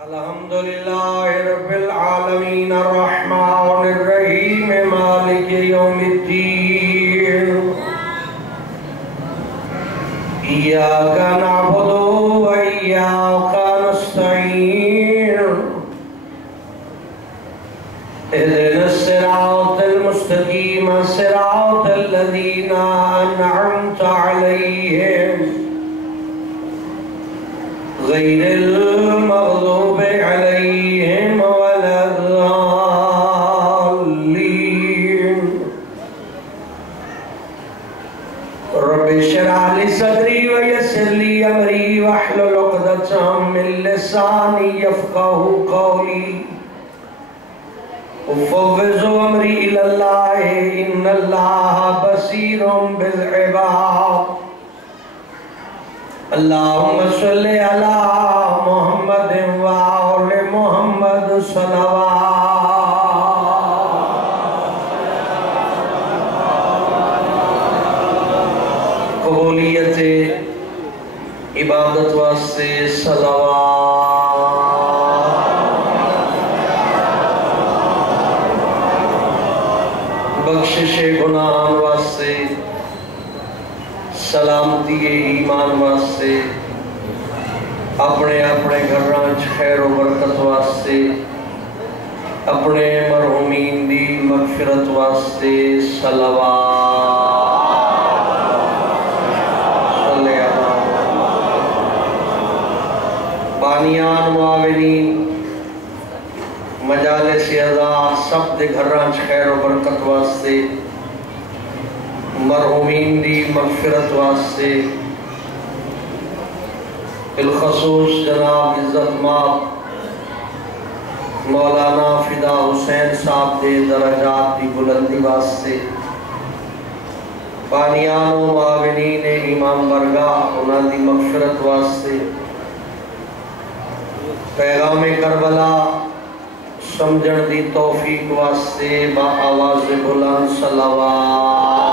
الحمد لله رب العالمين الرحمن الرحيم مالك يوم الدين إياك نعبد وإياك نستعين اهدنا الصراط المستقيم صراط الذين أنعمت عليهم غير المغضوب عليهم ولا الضالين رب اشرح لي صدري ويسر لي أمري واحلل عقدة من لساني يفقهوا قولي وفوض أمري إلى الله إن الله بصير بالعباد اللهم صل على محمد وآل محمد صلوات قبولیت عبادت واسطے صلوات بخشش گناہان واسطے سلامتی ایمان واسطے اپنے گھراں خیر و برکت واسطے اپنے مرحومین دی مغفرت واسطے صلوات بانیان معاونین مجالس اعزاء سب دے گھراں خیر و برکت واسطے مرحومین دی مغفرت واسطے بالخصوص جناب عزت ماب مولانا فدا حسین صاحب دے درجات دی بلندی واسطے بانیان و معاونین امام برگاہ انہاں دی مغفرت واسطے پیغام کربلا سمجھن دی توفیق واسطے با آواز بلند صلوات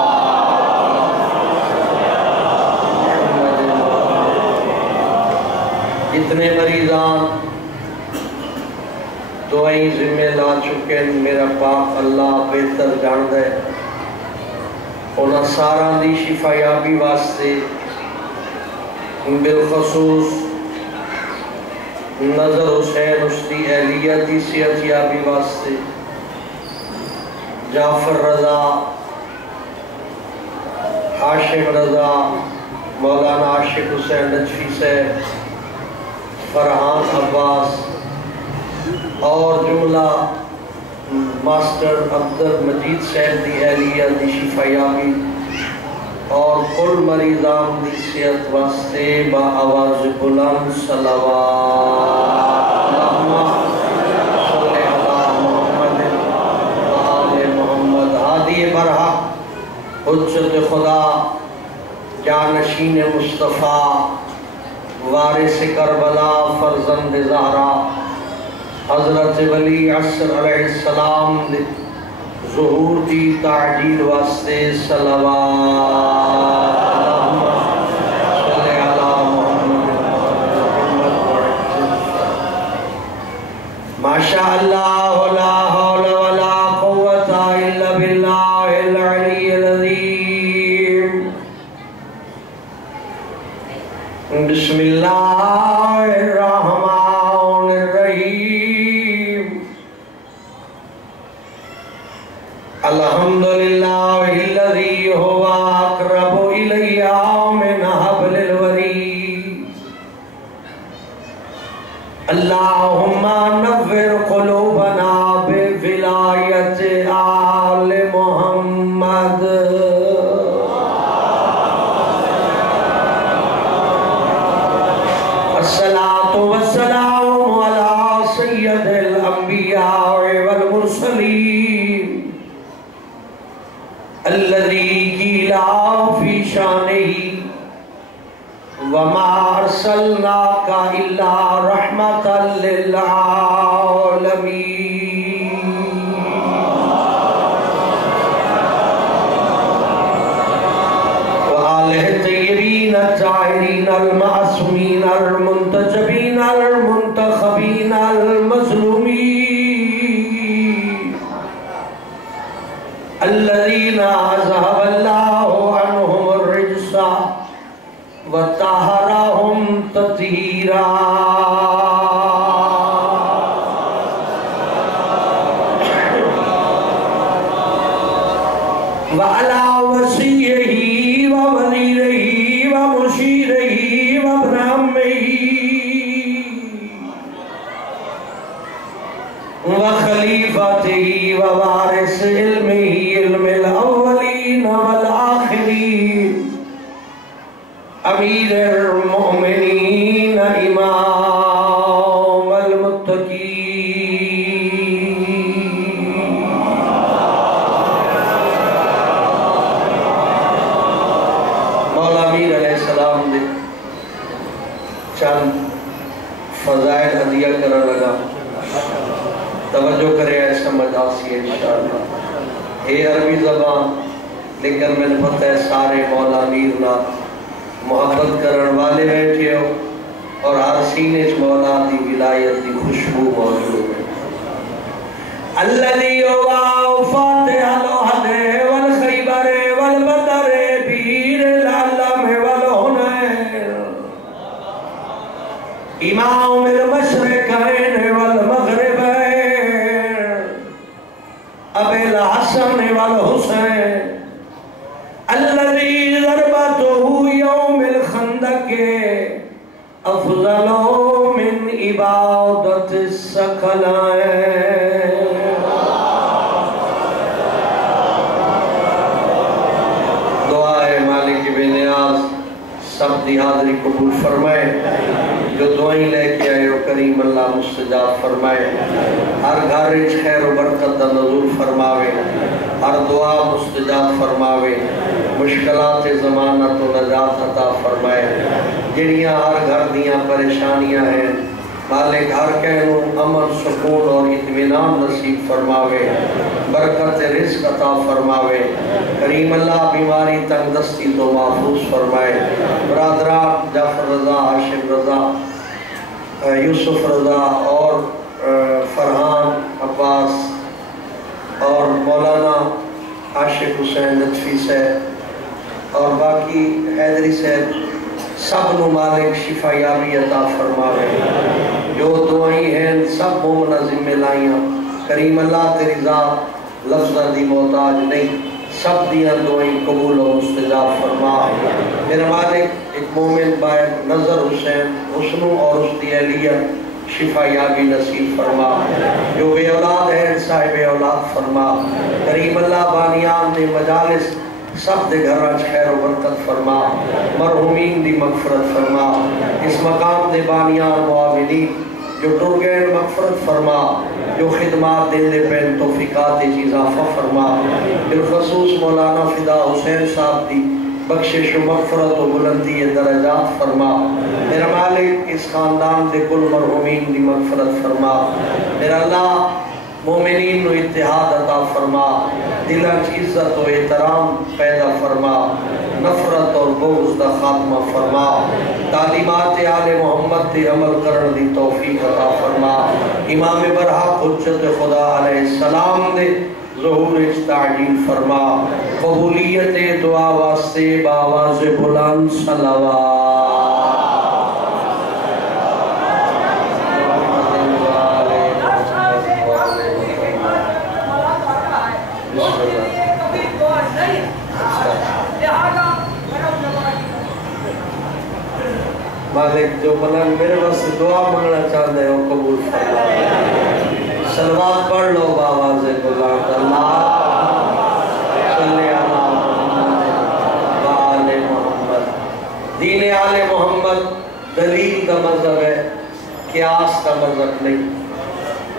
اتنے مریضان دعائیں ذمہ لا چکے میرا پاک اللہ بہتر جاند ہے انہاں سارا دی شفا یابی واسطے بالخصوص نظر حسین استی اہلیہ دی صحت یابی واسطے جعفر رضا عاشق رضا مولانا عاشق حسین نجفی سے فرحان عباس اور جملہ ماسٹر عبدالمجید صاحب دی اہلیہ دی شفا یابی اور کل مریضان دی صحت واسطے با آواز بلند صلوات اللہم صلی علی محمد وآل محمد ہادی برحق حجت خدا جانشین مصطفیٰ وارث کربلا فرزند زہرا حضرت ولی عصر علیہ السلام ظہور دی تعجیل واسطے صلوات اللہم صلی علی محمد ماشاء اللہ لا حول ولا قوة الا باللہ العلی العظیم بسم اللہ الرحمن الرحیم الحمدللہ الذی ہوا اقرب الی من حبل الورید اللہم نور قلوبنا بولایت آل محمد الصلاة والسلام على سید الانبیاء والمرسلین الذي قيل في شانه وما أرسلناك إلا رحمة للعالمين وآله الطيبين الطاهرين المعصومين المنتجبين المنتخبين وخلیفته ووارث علمه علم الاولین والآخرین امیر المؤمنین امام المتقین مولا امیر علیہ السلام دے چند فضائل عدیہ کرنے لگا توجہ کرے ایسا سمجھ آسی ہے انشاءاللہ اے عربی زبان لیکن میں نے پتہ ہے سارے مولا امیر نہ محبت کرن والے بیٹھے ہو اور ہر سینے چ مولا دی ولایت دی خوشبو موجود ہے الذی هو فاتح الوحد والخیبر والبدر بیر العلم والہنر امام المشرقین والمغربین ابی الحسن والحسین الذي ضربته يوم الخندق افضل من عبادت الثقلین دعائے مالک بے نیاز سب دی حاضری قبول فرمائے جو دعائیں لے کے آئے وہ کریم اللہ مستجاب فرمائے ہر گھر خیر و برکت دا نزول فرماوے ہر دعا مستجاب فرماوے مشکلات زمانہ تو نجات عطا فرمائے جنیاں ہر گھر دیاں پریشانیاں ہیں مالک ہر کہنوں امن سکون اور اطمینان نصیب فرماوے برکت رزق عطا فرماوے کریم اللہ بیماری تنگ دستی تو محفوظ فرمائے برادران جعفر رضا ہاشم رضا یوسف رضا اور فرحان عباس اور مولانا عاشق حسین لطفی صاحب اور باقی حیدری صاحب سب نو مالک شفا یابی عطا فرماوے جو دعائیں ہیں سب مومنہ ذمہ لائیاں کریم اللہ تیری ذات لفظہ دی محتاج نہیں سب دیاں دعائیں قبول و مستجاب فرما میرا مالک ایک مومن باید نظر حسین حسنوں اور اس دی اہلیت شفا یابی نصیب فرما جو بے اولاد ہے صاحب اولاد فرما کریم اللہ بانیان نے مجالس سب دے گھر آج خیر و برکت فرما مرحومین دی مغفرت فرما اس مقام دے بانیان معاونین جو ٹرگین مغفرت فرما جو خدمات دے دے پین توفیقات اضافہ فرما بالخصوص مولانا فدا حسین صاحب دی بخشش و مغفرت و بلندی درجات فرما میرا مالک اس خاندان دے کل مرحومین دی مغفرت فرما میرا اللہ مومنین و اتحاد عطا فرما دلچ عزت و احترام پیدا فرما نفرت اور بغض دا خاتمہ فرما تعلیمات آل محمد تے عمل کرن دی توفیق عطا فرما امام برحق حجت خدا علیہ السلام دے ظہور تعجیل فرما قبولیت دعا واسطے باواز بلند صلوات مالک جو ملنگ میرے واسطے دعا مانگنا چاہتے ہیں وہ قبول فرما صلوات پڑھ لو باواز بلند اللہ صلی اللہ علیہ محمد دین آل محمد دلیل کا مذہب ہے قیاس کا مذہب نہیں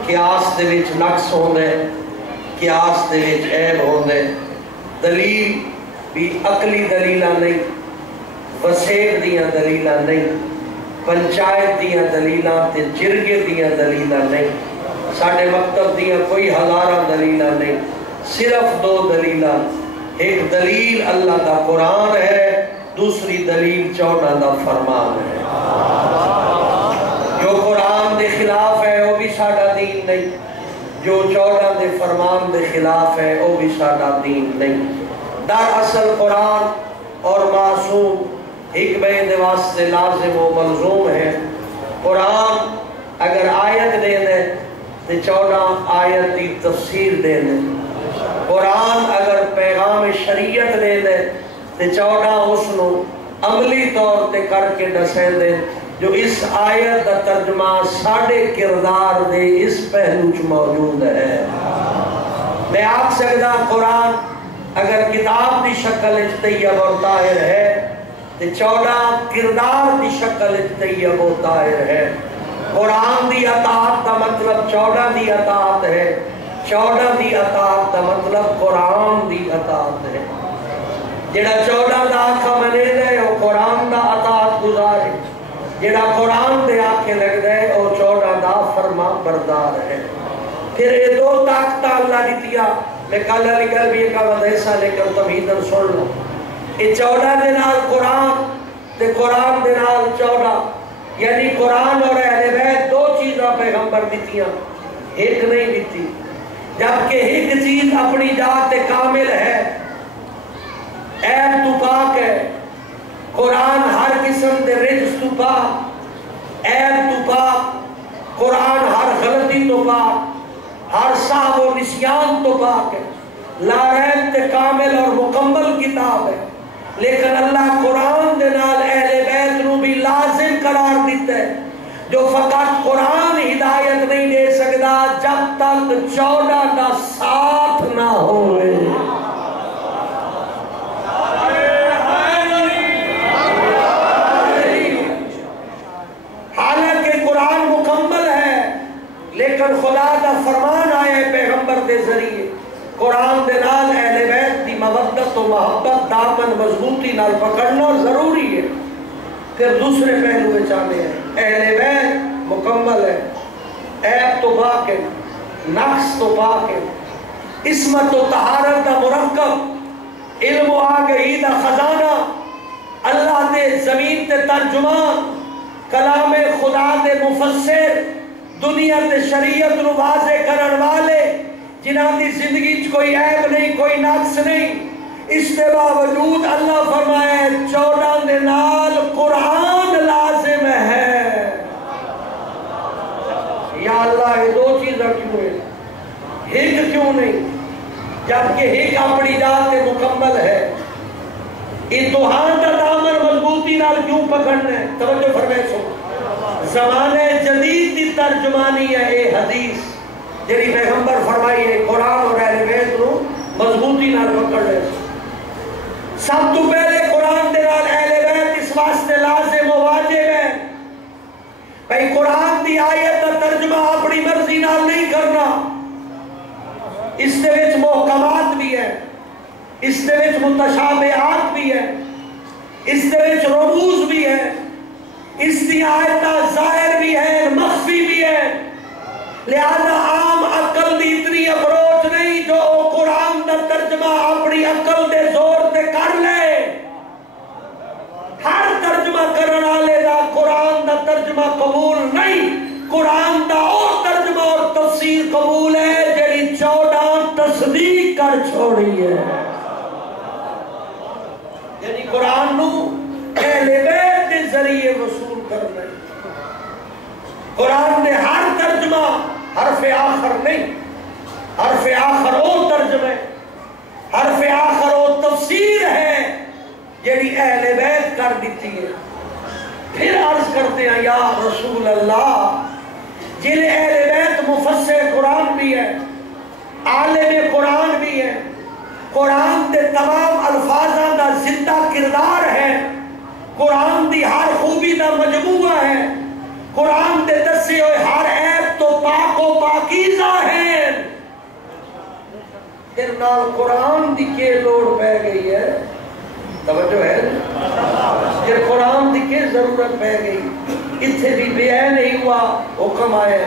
قیاس دے وچ نقص ہوندے قیاس دے وچ عیب ہوندے دلیل بھی عقلی دلیلہ نہیں وسیب دیاں دلیلہ نہیں پنچایت دیاں دلیلہ تے جرگے دیاں دلیلہ نہیں ساڑھے مکتب دیاں کوئی ہزارہ دلیلہ نہیں صرف دو دلیلہ ایک دلیل اللہ کا قرآن ہے دوسری دلیل 14 دا فرمان ہے جو قرآن دے خلاف ہے وہ بھی ساڑھا دین نہیں جو 14 دے فرمان دے خلاف ہے وہ بھی ساڑھا دین نہیں در اصل قرآن اور معصوم ایک بین واسطے لازم و ملزوم ہے قرآن اگر آیت دے دے تو 14 آیت دی تفسیر دے دے قرآن اگر پیغام شریعت دے دے تو 14 اس نو عملی طور تے کر کے دسیں دے جو اس آیت کا ترجمہ ساڑھے کردار دے اس پہلو چ موجود ہے۔ میں آپ سکتا قرآن اگر کتاب دی شکل طیب اور طاہر ہے تو 14 کردار دی شکل طیب اور طاہر ہے۔ قرآن دی اطاعت کا مطلب 14 دی اطاعت ہے، 14 دی اطاعت کا مطلب قرآن دی اطاعت ہے۔ جڑا 14 دا آنکھا منے دے وہ قرآن دا اطاعت گزار ہے، جڑا قرآن دے آنکھیں لگ دے وہ 14 دا فرما بردار ہے۔ پھر یہ 2 طاقتہ اللہ دیتیا، میں کالا لکل بھی ایک آواد ایسا لیکن تمہیدن سن لو، یہ 14 دے نال قرآن دے قرآن دے نال 14، یعنی قرآن اور اہل بیت 2 چیزاں پیغمبر دیتیاں، ایک نہیں دیتی، جبکہ ایک چیز اپنی ذات کامل ہے، عیب تو پاک ہے، قرآن ہر قسم دے رجس تو پاک، عیب تو پاک، قرآن ہر غلطی تو پاک، ہر صاحب و نسیان تو پاک ہے، لا ریب تے کامل اور مکمل کتاب ہے۔ لیکن اللہ قرآن دے نال اہل بیت نو بھی لازم قرار دیتا ہے، جو فقط قرآن ہدایت نہیں دے سکتا جب تک 14 دا ساتھ نہ ہوئے۔ حالانکہ قرآن مکمل ہے لیکن خدا دا فرمان آئے پیغمبر دے ذریعے، قرآن دے نال اہل بیت دی مودت و محبت دامن مضبوطی نال پکڑنا ضروری ہے۔ پھر دوسرے پہلو چاہتے ہیں اہل بیت مکمل ہے، عیب تو پاک ہے، نقص تو پاک ہے، عصمت و طہارت دا مرکب، علم و آگہی دا خزانہ، اللہ دے زمین تے ترجمان، کلام خدا دے مفسر، دنیا تے شریعت نو واضح کرن والے، جنہاں دی زندگی چ کوئی عیب نہیں، کوئی نقص نہیں، اس کے باوجود اللہ فرمائے 14 دے نال قرآن لازم ہے۔ یا اللہ یہ 2 چیزیں کیوں ہیں؟ ایک کیوں نہیں؟ جبکہ ایک اپنی ذات مکمل ہے، امتحان کا دامن مضبوطی نال کیوں پکڑنا ہے؟ توجہ فرمائے سو، زمانے جدید کی ترجمانی ہے اے حدیث جیری پیغمبر فرمائی ہے قرآن اور اہل بیت نو مضبوطی نال پکڑ لے۔ سب تو پہلے قرآن دے نال اہل بیت اس واسطے لازم و واجب ہے، بھئی قرآن دی آیت کا ترجمہ اپنی مرضی نال نہیں کرنا، اس دے وچ محکمات بھی ہے، اس دے وچ متشابہات بھی ہے، اس دے وچ رموز بھی ہے، اس دی آیتاں ظاہر بھی ہے مخفی بھی ہے، لہذا عام عقل دی اتنی اپروچ نہیں جو قرآن دا ترجمہ اپنی عقل دے زور تے کر لے۔ ہر ترجمہ کرنے والے دا قرآن دا ترجمہ قبول نہیں، قرآن دا اور ترجمہ اور تفسیر قبول ہے جڑی 14 تصدیق کر چھوڑی ہے۔ یعنی قرآن نو اہل بیت دے ذریعے وصول کرنا ہے۔ قرآن دے ہر ترجمہ حرف آخر نہیں، حرف آخر او ترجمہ، حرف آخر او تفسیر ہے جیڑی اہل بیت کر دیتی ہے۔ پھر عرض کرتے ہیں یا رسول اللہ، جنہیں اہل بیت مفسر قرآن بھی ہے، عالم قرآن بھی ہے، قرآن دے تمام الفاظاں دا زندہ کردار ہے، قرآن دی ہر خوبی دا مجموعہ ہے، قرآن دے دسے ہوئے ہر عیب تو پاک و پاکیزہ ہیں، پھر نال قرآن دی کے لوڑ پہ گئی ہے؟ توجہ ہے؟ پھر قرآن دی کے ضرورت پہ گئی؟ اتھے بھی بے نہیں ہوا، حکم آئے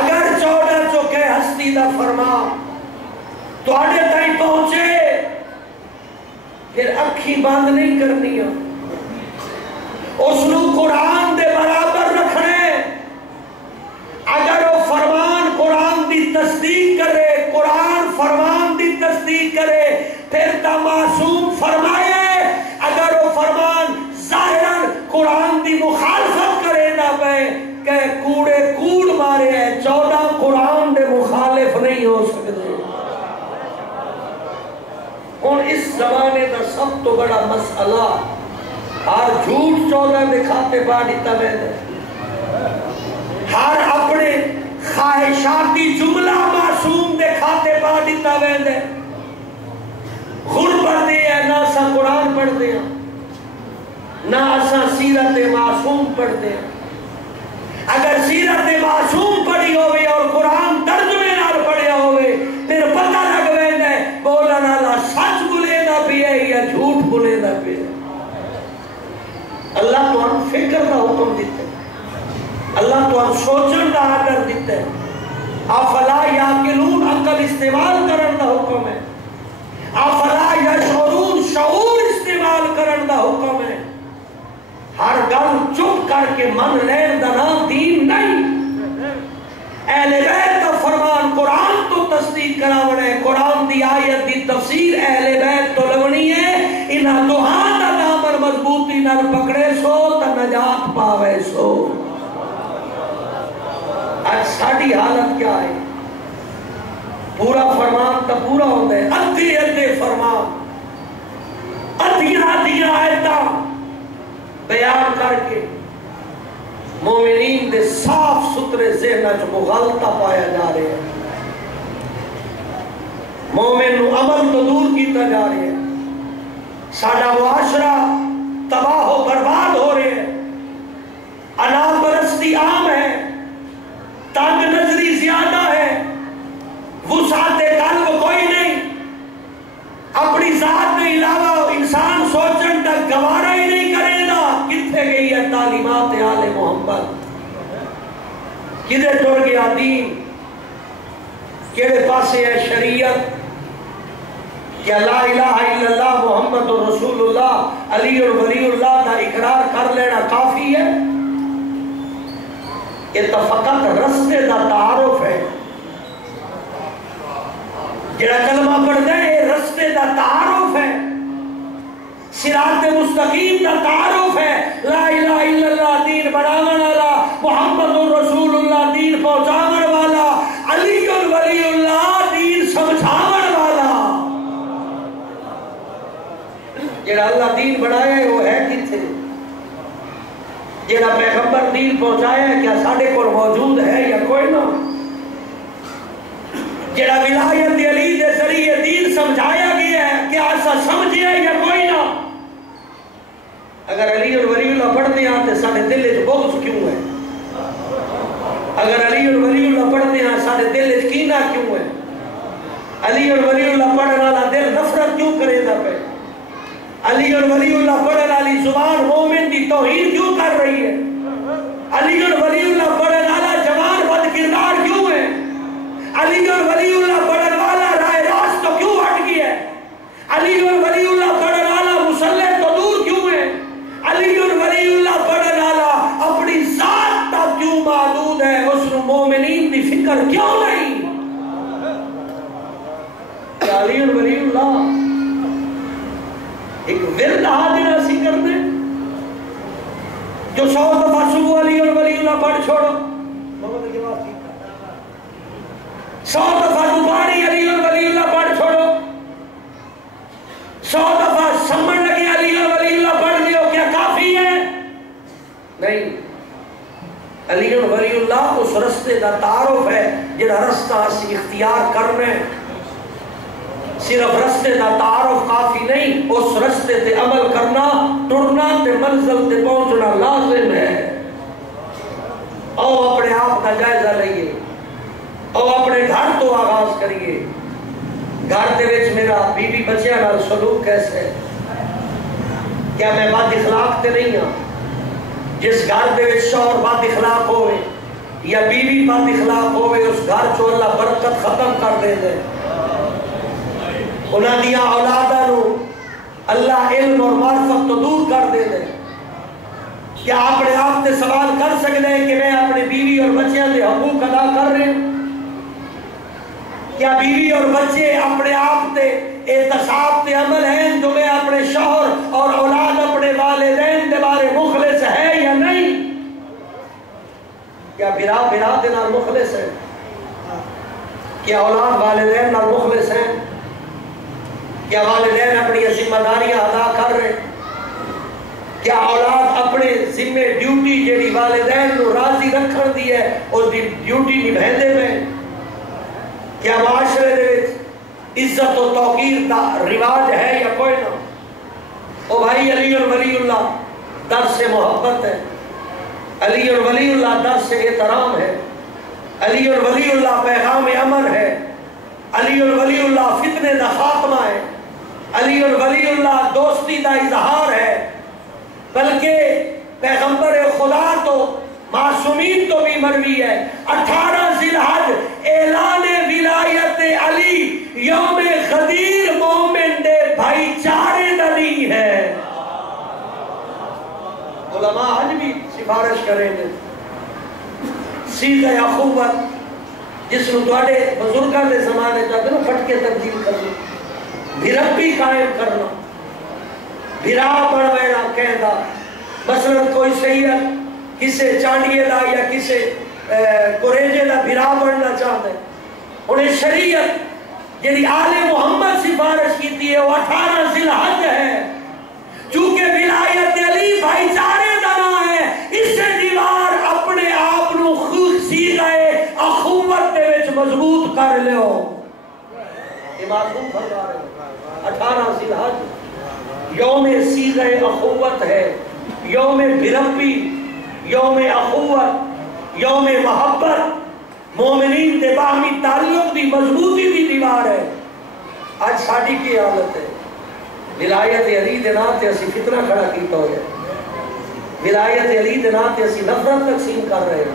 اگر 14 چوکے ہستی دا فرما تو آڑے تائیں پہنچے، پھر اکھی بند نہیں کرنی ہے، اس نو قرآن دے برابر رکھنے۔ اگر وہ فرمان قرآن دی تصدیق کرے، قرآن فرمان دی تصدیق کرے، پھر تا معصوم فرمائے۔ اگر وہ فرمان ظاہراً قرآن دی مخالفت کرے نہ پہ کہ کوڑے کوڑ مارے ہیں، 14 قرآن دے مخالف نہیں ہو سکتے۔ اور اس زمانے کا سب تو بڑا مسئلہ ہر جھوٹ 14 دے کھاتے پا دیتا میں نے، ہر اپنے خواہشاتی جملہ معصوم دے کھاتے پا دیتا میں نے، غربت دے ہے نہ اسا قرآن پڑھ دے ہیں نہ اسا سیرت معصوم پڑھ دے ہیں۔ اگر سیرت معصوم پڑھی ہوئے اور قرآن ترجمے نال پڑھیا ہوئے پھر پتہ لگ ویندا ہے بولن والا سچ بولے نہ پیے یا جھوٹ بولے نہ پیے۔ اللہ تو ہم فکر کا حکم دیتے ہیں، اللہ تو ہم سوچن کا آرڈر دیتے ہیں، افلا یاقلون عقل استعمال کرن کا حکم ہے، افلا یشعرون شعور استعمال کرن کا حکم ہے۔ ہر گل چپ کر کے من لین دا نام دین نہیں۔ اہل بیت کا فرمان قرآن تو تصدیق کراونا ہے، قرآن دی آیت دی تفسیر اہل بیت تو لگنی ہے، انہاں دوہاں دا دامن مضبوطی نال پکڑے سو تا نجات پاوے سو۔ آج ساڑی حالت کیا ہے؟ پورا فرمان تا پورا ہوتا ہے، ادھے ادھے فرمان، ادھیاں آیتاں بیان کر کے مومنین دے صاف ستھرے ذہن وچ مغالطہ پایا جا رہے ہیں، مومن نو عمل تو دور کیتا جا رہے ہیں، ساڈا معاشرہ تباہ و برباد ہو رہے ہیں، انا پرستی عام ہے، تنگ نظری زیادہ ہے، وسعت قلب کوئی نہیں، اپنی ذات کے علاوہ انسان سوچن تک گوارا ہی نہیں کرے گا۔ کتنے گئی ہے تعلیمات آل محمد؟ کدھر ٹر گیا دین؟ کیڑے پاسے ہے شریعت؟ کیا لا الہ الا اللہ محمد رسول اللہ علی اور ولی اللہ کا اقرار کر لینا کافی ہے؟ یہ تو فقط رستے کا تعارف ہے، جڑا کلمہ پڑھتا ہے یہ رستے کا تعارف ہے، صراط مستقیم کا تعارف ہے، لا الہ الا اللہ دین بناون والا، محمد رسول اللہ دین پہنچاون والا، علی ولی اللہ دین سمجھاون والا۔ جڑا اللہ دین بنایا ہے وہ ہے کتنے؟ جڑا پیغمبر دین پہنچایا ہے کیا ساڈے کول موجود ہے یا کوئی نہ؟ جڑا ولایت علی دے ذریعے دین سمجھایا گیا ہے کیا ایسا سمجھے یا کوئی نہ؟ اگر علی اور ولی اللہ پڑھتے ہیں تو سارے دل وچ بغض کیوں ہے؟ اگر علی اور ولی اللہ پڑھتے ہیں سارے دل وچ کینہ کیوں ہے؟ علی اور ولی اللہ پڑھنے والا دل نفرت کیوں کرے گا پہ؟ علی اور ولی اللہ پڑھنے والی زبان مومن دی توہین کیوں کر رہی ہے؟ علی اور ولی اللہ پڑھنے والا جوان بد کردار کیوں ہے؟ علی اور ولی اللہ پڑھنے والا رائے راست تو کیوں ہٹ گیا ہے؟ علی اور ولی اللہ پڑھنے والا مسلح تو دور کیوں ہے؟ علی اور ولی اللہ پڑھنے والا اپنی ذات تک کیوں محدود ہے؟ اس مومنین دی فکر کیوں نہیں؟ کیا علی اور ولی اللہ ایک ورد حاضرہ سی کر دیں جو 100 دفعہ صبح علی اور ولی اللہ پڑھ چھوڑو، 100 دفعہ دوباری علی اور ولی اللہ پڑھ چھوڑو، 100 دفعہ سمجھ لگے علی اور ولی اللہ پڑھ لیو، کیا کافی ہے؟ نہیں، علی اور ولی اللہ اس رستے کا تعارف ہے جہاں رستہ اسی اختیار کر رہے ہیں۔ صرف رستے کا تعارف کافی نہیں، اس رستے تے عمل کرنا، ٹرنا تے منزل تے پہنچنا لازم ہے۔ او اپنے آپ کا جائزہ لئیے، او اپنے گھر تو آغاز کریے، گھر دے وچ میرا بیوی بچیاں نال سلوک کیسے ہے؟ کیا میں بد اخلاق تے نہیں ہاں؟ جس گھر دے وچ شوہر بد اخلاق ہوئے یا بیوی بد اخلاق ہوئے اس گھر چو اللہ برکت ختم کر دے دے، انہاں دیا اولاداں نو اللہ علم اور معرفت تو دور کر دے دے۔ کیا اپنے آپ سے سوال کر سکتے ہیں کہ میں اپنے بیوی اور بچیاں دے حقوق ادا کر رہے ہیں؟ کیا بیوی اور بچے اپنے آپ سے احتساب سے عمل ہیں جو میں اپنے شوہر اور اولاد اپنے والدین دے بارے مخلص ہے یا نہیں؟ کیا برا دے نال مخلص ہے؟ کیا اولاد والدین نال مخلص ہیں؟ کیا والدین اپنی ذمہ داریاں ادا کر رہے؟ کیا اولاد اپنے ذمے ڈیوٹی جیڑی والدین نو راضی رکھن دی ہے اس دی ڈیوٹی نبھیندے میں؟ کیا معاشرے دے عزت و توقیر دا رواج ہے یا کوئی نہ؟ او بھائی، علی اور ولی اللہ درس محبت ہے، علی اور ولی اللہ درس احترام ہے، علی اور ولی اللہ پیغام امن ہے، علی اور ولی اللہ فتنے دا خاتمہ ہے، علی اور ولی اللہ دوستی دا اظہار ہے، بلکہ پیغمبر خدا تو معصومین تو بھی مروی ہے 18 ذی الحج اعلان ولایت علی یوم غدیر مومن دے بھائی چارے دلی ہے۔ علماء آج بھی سفارش کریں گے سیغہ اخوت جس کو تواڈے بزرگاں دے زمانے چاہتے نا پھٹ کے تبدیل کرنا، بھرپی قائم کرنا، بھرا بڑھوینا کہنا۔ مثلا کوئی سید کسے چانڈیے دا یا کسے کوریجے دا بھرا بڑھنا چاہتا ہے، انہیں شریعت یعنی آل محمد سفارش کی ہے وہ 18 ذی الحج ہے، چونکہ ولایت علی بھائی چارے دا نام ہے، اس سے دیوار اپنے آپ نو سیغہ اخوت دے وچ مضبوط کر لیو۔ یہ معصوم فرما رہے 18 ذی الحج یوم سیغہ اخوت ہے، یوم بھرپی، یوم اخوت، یوم محبت، مومنین دے باہمی تعلق دی مضبوطی دی دیوار ہے۔ آج ساڑی کی حالت ہے، ولایت علی دے نام تے اسی فتنہ کھڑا کیتا ہو جائے، ولایت علی دے نام تے اسی نفرت تقسیم کر رہے ہیں،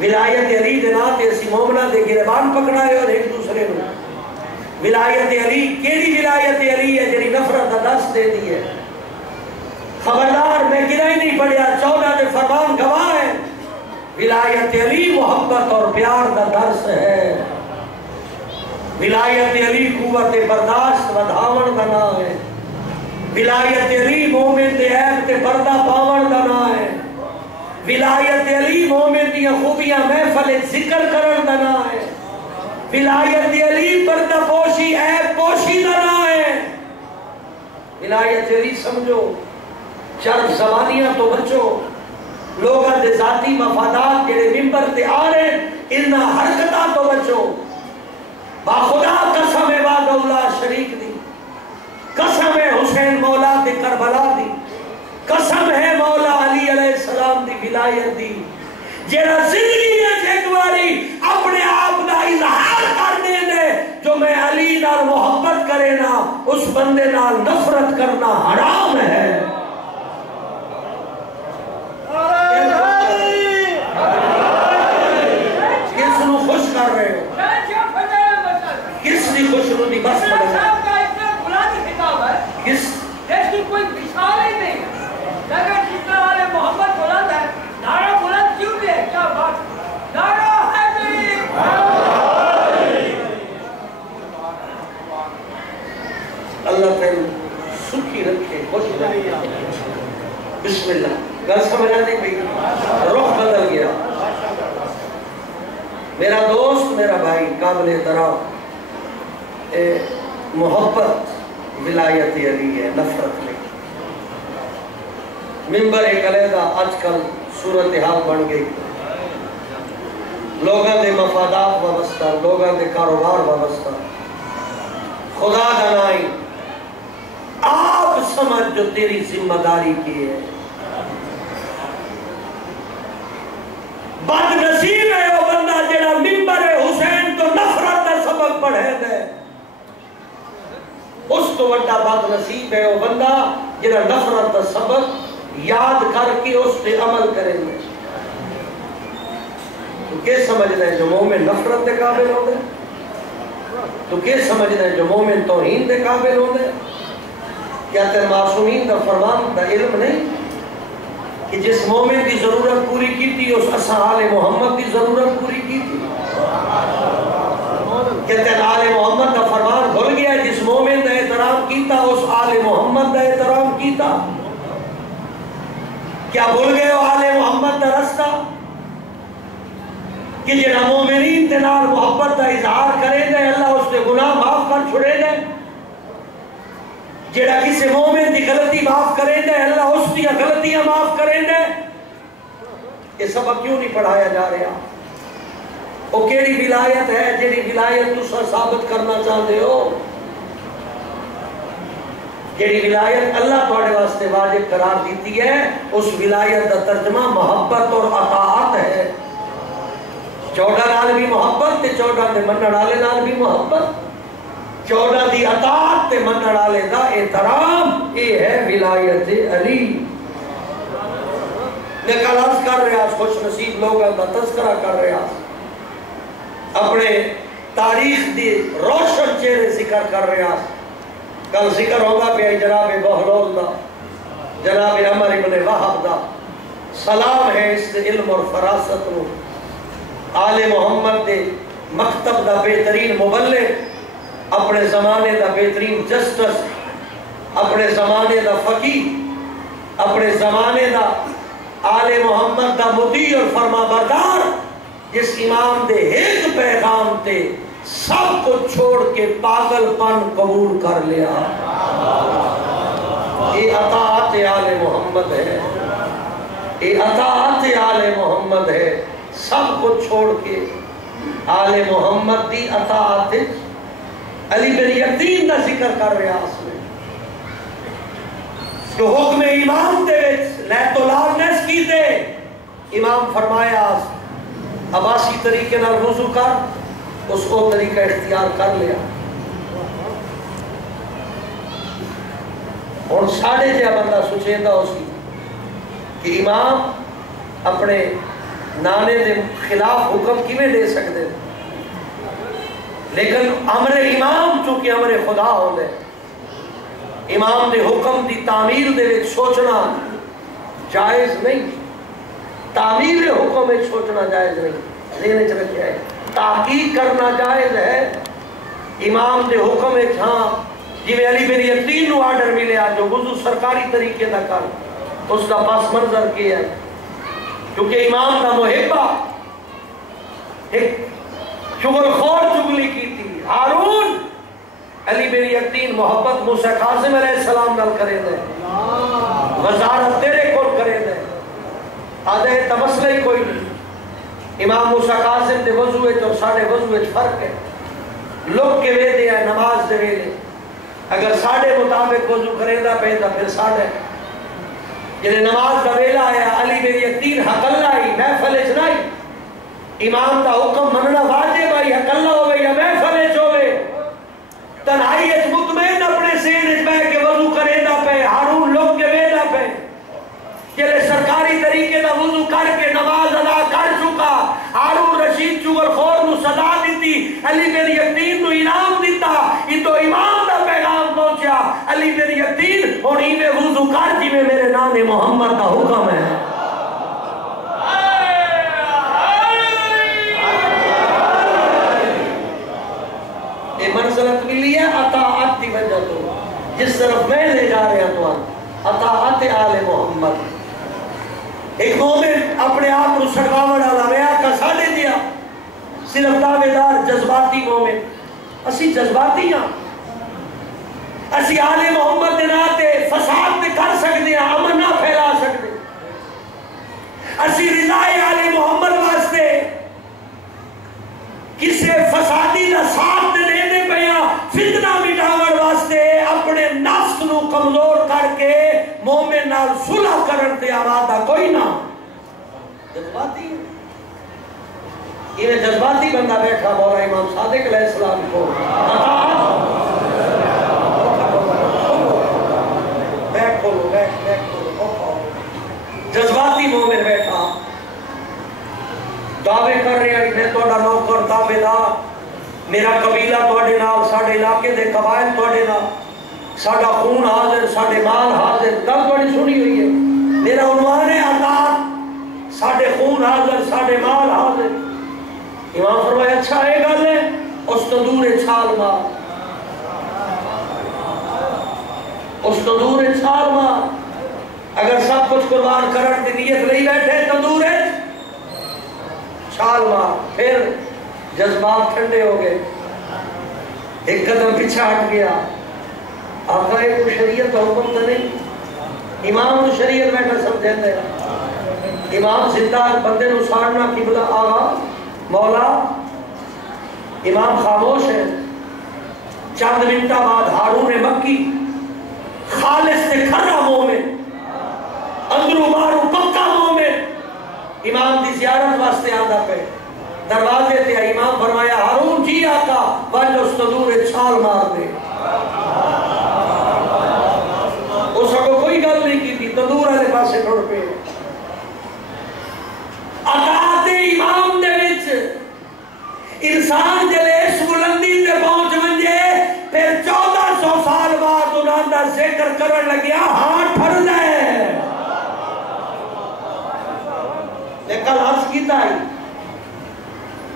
ولایت علی دے نام تے اسی مومنہ دے گریبان پکڑائے اور ایک دوسرے میں۔ ولایت علی کیڑی ولایت علی ہے جنہی نفرت دا دست دے دی ہے؟ خبردار، میں گرہ ہی نہیں پڑھیا، 14 دے فرمان گواہ ہے، ولایت علی محبت اور پیار دا درس ہے، ولایت علی قوت برداشت ودھاون دا نام ہے، ولایت علی مومن دے عیب تے پردہ پاون دا نام ہے، ولایت علی مومن دی خوبیاں محفل ذکر کرن دا نام ہے، ولایت علی پردہ پوشی عیب پوشی دا نام ہے۔ ولایت علی سمجھو، چرب زبانیاں تو بچو، لوگاں دے ذاتی مفادات جڑے ممبر تے آ رہے انہاں حرکتاں تو بچو۔ با خدا قسم عباد اللہ شریک دی، قسم ہے حسین مولا دی کربلا دی، قسم ہے مولا علی علیہ السلام دی ولایت دی، جیڑا زندگی میں ایک باری اپنے آپ دا اظہار کر دے دے جو میں علی نال محبت کرے نا اس بندے نال نفرت کرنا حرام ہے۔ کس نو خوش کر رہے ہو؟ کس نے خوش رو دی بس پڑھے کس کی کوئی مثال ہی نہیں ہے، اگر جتنا والے محمد بلند ہے نعرہ بلند کیوں بھی ہے؟ کیا بات، نعرہ حیدری، اللہ تعالی سکھی رکھے، خوش رکھے۔ بسم اللہ، گل سمجھ آتی بھئی، رخ بدل گیا۔ میرا دوست، میرا بھائی، قابل احترام، محبت ولایت علی ہے، نفرت نہیں۔ ممبر ایک علیحدہ آج کل صورتحال بن گئی، لوگاں دے مفادات وابستہ، لوگاں دے کاروبار وابستہ، خدا دا نائی آپ سمجھ جو تیری ذمہ داری کی ہے۔ بد نصیب ہے وہ بندہ جڑا ممبر حسین تو نفرت کا سبق پڑھے دے، اس تو بڑا بد نصیب ہے وہ بندہ جڑا نفرت کا سبق یاد کر کے اس پہ عمل کریں گے۔ تو کیا سمجھنا ہے جو مومن نفرت دے قابل ہوتے؟ تو کیا سمجھنا ہے جو مومن توہین دے قابل ہوتے؟ کیا تیر معصومین دا فرمان دا علم نہیں کہ جس مومن کی ضرورت پوری کی تھی اس اساں آل محمد کی ضرورت پوری کی تھی؟ کیا تیر آل محمد دا فرمان بھول گیا جس مومن دا احترام کیتا اس آل محمد دا احترام کیتا؟ کیا بھول گئے ہو آل محمد دا رستہ کہ جنہا مومنین تنار محبت دا اظہار کرے دے اللہ اس نے گناہ معاف کر چھڑے دے؟ جڑا کسی مومن دی غلطی معاف کریں دے اللہ اس دی غلطیاں معاف کریں دے. یہ سبق کیوں نہیں پڑھایا جا رہا؟ وہ کیڑی ولایت ہے جیڑی ولایت تسا ثابت کرنا چاہتے ہو؟ جیڑی ولایت اللہ تواڈے واسطے واجب قرار دیتی ہے اس ولایت کا ترجمہ محبت اور اطاعت ہے. 14 نال بھی محبت تے 14 دے منن والے نال بھی محبت، 14 دی اطاعت تے منن والے دا احترام، یہ ہے ولایت علی. میں کل عرض کر رہا خوش نصیب لوگوں کا تذکرہ کر رہا، اپنے تاریخ دی روشن چہرے ذکر کر رہا. کل ذکر ہوگا پہ جناب بہلول دا، جناب عمر ابن وہب دا. سلام ہے اس علم اور فراست نو. آل محمد دے مکتب دا بہترین مبلغ، اپنے زمانے دا بہترین جسٹس، اپنے زمانے دا فقیہ، اپنے زمانے دا آل محمد دا مطیع اور فرما بردار، جس امام دے ایک پیغام تے سب کو چھوڑ کے پاگل پن قبول کر لیا. یہ اطاعت آل محمد ہے، یہ اطاعت آل محمد ہے. سب کو چھوڑ کے آل محمد دی اطاعت. علی بن یقین دا ذکر کر رہا اس میں کہ حکم امام دے نیت و لارنس کی دے. امام فرمایا عباسی طریقے نال وضو کر، اس کو طریقہ اختیار کر لیا. اور ساڑھے جہاں بندہ سوچیندہ ہو سی کہ امام اپنے نانے دے خلاف حکم کیویں دے سکتے، لیکن امر امام چونکہ امر خدا ہو دے، امام دے حکم دی تعمیل دے وچ سوچنا جائز نہیں. تعمیل حکم وچ سوچنا جائز نہیں، ذہن وچ رکھیا ہے. تحقیق کرنا جائز ہے امام دے حکم وچ. ہاں جویں علی بن یقین نو آرڈر ملیا جو وضو سرکاری طریقے دا کر، اس کا پس منظر کیا ہے کیونکہ امام دا محبہ ایک چغل خور چگلی کی تھی. ہارون علی بن یقین محبت موسیٰ قاسم علیہ السلام نال کرے دے، وزارت تیرے کول کرے دے، آدھے تمسلہ ہی کوئی نہیں. امام موسیٰ قاسم دے وضوئے تو ساڑھے وضوئے فرق ہے. لوگ کے ویدے ہیں نماز دے ویدے، اگر ساڑھے مطابق وضو کرے دا پہتا پھر ساڑھے. جنہیں نماز دا ویلا آیا علی بن یقین حق اللہ ہی محفل اجنائی، امام دا حکم مننا واجب آئی حق اللہ ہو گئی یا محفل اج ہوئے. تنہائی اج مطمئن اپنے سین اج بے کے وضو کرے دا پہ. ہارون لوگ کے ویلا پہ جلے سرکاری طریقے دا وضو کر کے نماز ادا کر چکا. ہارون رشید چغل خور نو سزا دیتی، علی بن یقین نو انعام دیتا. یہ تو امام دا پیغام پہنچیا. علی بن یقین اور ہی میں وضو کر جی میں میرے نام محمد دا حکم ہے. یہ منزلت ملی ہے اطاعت دی وجہ تو، جس طرف میں لے جا رہا تو اطاعت آل محمد. ایک مومن اپنے آپ کو سڑکاوڑ والا میں آقا ساڑھے دیا، صرف دعویدار جذباتی مومن. اسی جذباتی ہاں، اسی آل محمد دے ناتے فساد تے کر سکتے ہیں، امن نہ پھیلا سکتے. اسی رضائے آل محمد واسطے کسے فسادی دا ساتھ دے دینے پہیا فتنہ مٹاور واسطے اپنے نفس نو کمزور کر کے مومن نال صلح کرن تے آمادہ کوئی نہ. جذباتی ہے، یہ جذباتی بندہ بیٹھا مولا امام صادق علیہ السلام کو جذباتی مومن بیٹھا دعوے کر رہے ہیں میں توڑا نوکر دعوے دار، میرا قبیلہ توڑے نال، ساڑھے علاقے دے قبائل توڑے نال، ساڑھا خون حاضر، ساڑھے مال حاضر. کل توڑی سنی ہوئی ہے میرا عنوان ہے اطاعت، ساڑھے خون حاضر، ساڑھے مال حاضر. امام فرمایا اچھا ہے گل ہے، اس تندور چھال مار، اس تندور چھال مار. اگر سب کچھ قربان کرن دی نیت نہیں بیٹھے تندور چھال مار. پھر جذبات ٹھنڈے ہو گئے، ایک قدم پیچھے ہٹ گیا. آقا ایک شریعت حکم تو نہیں، امام تو شریعت بیٹھا سمجھے دے، امام زندہ بندے نو سارنا قبلہ آغا مولا، امام خاموش ہے. چند منٹہ بعد ہارون مکی خالص سے کھرا مومن، اندرو بارو پکا مومن، امام دی زیارت واسطے آدھا پہ دروازے تے امام فرمایا ہارون جی آقا واجو استدور چھال مار دے. اس کو کوئی گل نہیں کی تھی، تدور والے پاسے ٹوڑ پہ اطاعت امام دے وچ انسان جلے اس بلندی تے پہنچ منجے پھر 1400 سال بعد انہاں دا ذکر کرن لگیا ہاں ٹھڑ لے. لیکن عرض کیتا ہے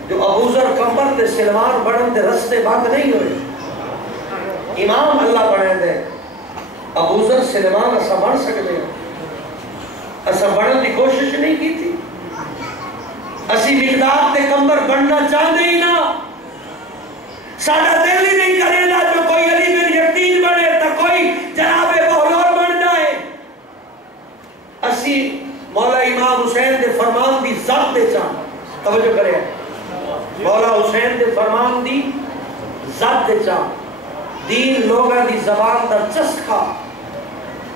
جو ابو ذر کمبر تے سلمان بڑھن دے رستے بند نہیں ہوئے، امام اللہ بڑھن دے. ابو ذر سلمان اسا بڑھ سکتے ہیں، اسا بڑھن دی کوشش نہیں کی تھی، اسی مقداد تے کمبر بڑھنا چاہتے ہی نہ، ساڑھا دل ہی نہیں کرے نا جو کوئی علی بن یقین بڑھے تا کوئی جناب بہلول بڑھ جائے. اسی مولا امام حسین دے فرمان دی ذات دے چاہاں، توجہ کرے مولا حسین دے فرمان دی ذات دے چاہاں. دین لوگاں دی زبان دا چسکا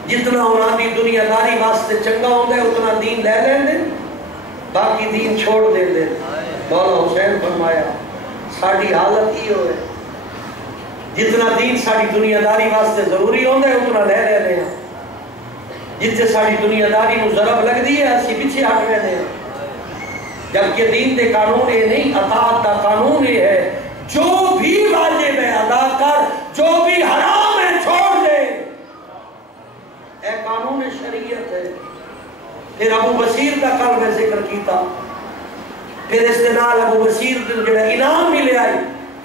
جتنا انہاں دی دنیا داری واسطے چنگا ہوندے اتنا دین لے لیں دے، باقی دین چھوڑ دے دے. مولا حسین فرمایا ساڑھی حالت ہی ہوئے، جتنا دین ساڑھی دنیا داری واسطے ضروری ہوندے اتنا لے لے لیں، جتنے ساڑھی دنیا داری نو ضرب لگ دی ہے اسی پیچھے ہٹ رہے ہیں. جبکہ دین دے قانون یہ نہیں، اطاعت دا قانون یہ ہے جو بھی واجب ہے ادا کر، جو بھی حرام ہے چھوڑ دے، اے قانون شریعت ہے. پھر ابو بصیر کا کل میں ذکر کیتا، پھر اس کے نال ابو بصیر جڑا انعام ملے آئی،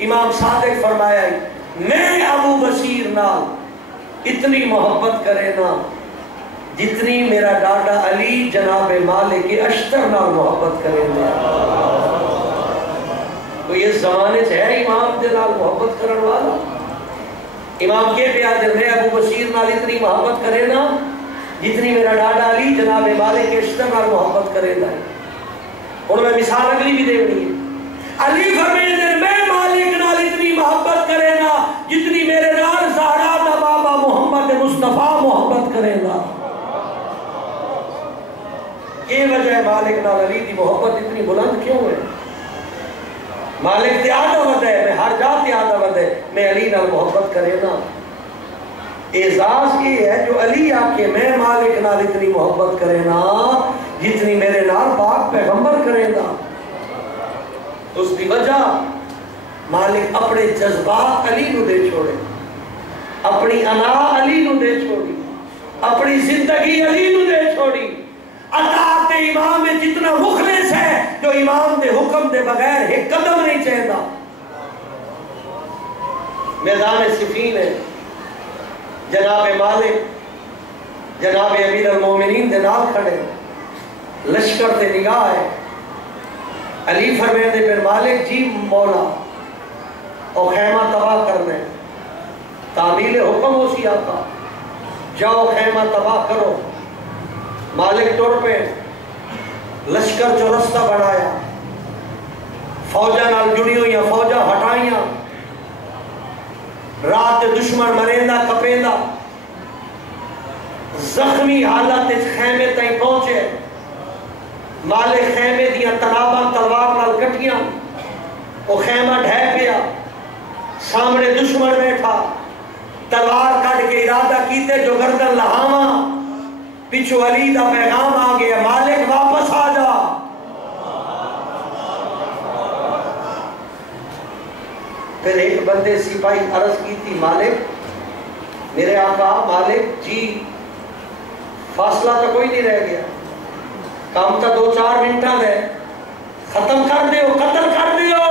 امام صادق فرمایا میں ابو بصیر نال اتنی محبت کرے نا جتنی میرا ڈاڈا علی جناب مالک اشتر نال محبت کرے نا. تو یہ زمانے سے ہے امام دے نال محبت کرن والا؟ امام کے پہ آدھر میں ابو بصیر نال اتنی محبت کرے نا جتنی میرا ڈاڈا علی جناب مالک اشتر نال محبت کرے نا. اور میں مثال اگلی بھی دے رہی ہے، علی فرمیندے میں مالک نال اتنی محبت کرے نا جتنی میرے نال زہرا دا بابا محمد مصطفیٰ محبت کرے نا. یہ وجہ ہے مالک نال علی دی محبت اتنی بلند کیوں ہے؟ مالک تے عداوت ہے، میں ہر جات تے عداوت ہے، میں علی نال محبت کرے نا. اعزاز یہ ہے جو علی آکے میں مالک نال اتنی محبت کرے نا جتنی میرے نال پاک پیغمبر کرے نا. اس دی وجہ مالک اپنے جذبات علی نو دے چھوڑے، اپنی انا علی نو دے چھوڑی، اپنی زندگی علی نو دے چھوڑی. اطاعت امام میں جتنا مخلص ہے جو امام دے حکم دے بغیر ایک قدم نہیں چاہتا. میدان صفین ہے، جناب مالک جناب امیر المومنین دے نال کھڑے، لشکر تے نگاہ ہے. علی فرمیندے پھر مالک جی مولا او خیمہ تباہ کرنے، تعمیل حکم ہو سی آقا، جاؤ خیمہ تباہ کرو. مالک ٹور پہ لشکر جو رستہ بڑھایا، فوجہ نال جڑی ہوئی فوجہ ہٹائیاں، رات دشمن مریندہ کپیندہ زخمی حالت خیمے تائیں پہنچے. مالک خیمے دیا تناباں تلوار نال کٹیاں، وہ خیمہ ڈھے پیا، سامنے دشمن بیٹھا، تلوار کٹ کے ارادہ کیتے جو گردن لہاواں، پیچھو علی دا پیغام آ گیا مالک واپس آ جا. پھر ایک بندے سپاہی عرض کی تھی مالک میرے آقا، مالک جی فاصلہ تو کوئی نہیں رہ گیا، کام تو 2-4 منٹہ ہے، ختم کر دیو، قتل کر دیو.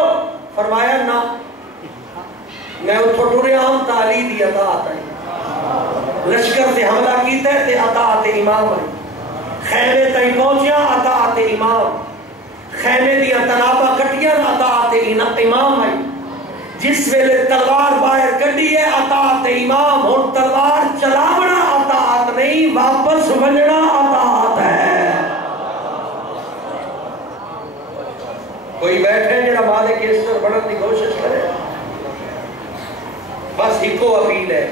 فرمایا نا میں اتھو ٹورے آم تا علی دی اطاعت آئی، لشکر سے حملہ کیتے تے اطاعت امام آئی، خیمے تائیں پہنچیاں اطاعت امام، خیمے دیا تنابہ کٹیاں اطاعت امام آئی. جس ویلے تلوار باہر کڈی ہے اطاعت امام، اور تلوار چلاونا اطاعت نہیں، واپس وجنا اطاعت ہے۔ کوئی بیٹھے جڑا مالک اس طرح بڑھن کی کوشش کرے، بس ہکو اپیل ہے،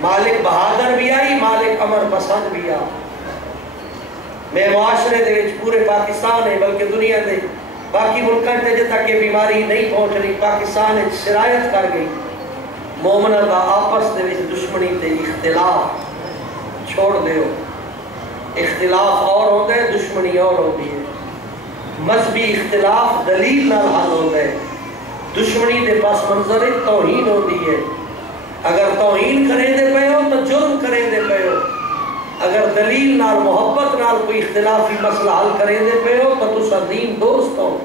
مالک بہادر بھی آئی، مالک امر پسند بھی آ۔ میں معاشرے دے وچ پورے پاکستان ہے بلکہ دنیا دے باقی ملکاں تے جے تک یہ بیماری نہیں پہنچ رہی، پاکستان وچ شرائط کر گئی مومناں دا آپس دے وچ دشمنی تے اختلاف چھوڑ دیو۔ اختلاف اور ہوتا ہے، دشمنی اور ہوتی ہے۔ مذہبی اختلاف دلیل نال حل ہوتا ہے، دشمنی دے پاس منظر توہین ہوتی ہے۔ اگر توہین کریں دے پے ہو تو جرم کریں دے پے ہو، اگر دلیل نال محبت نال کوئی اختلافی مسئلہ حل کریں دے پے ہو تو تسا دین دوست ہو۔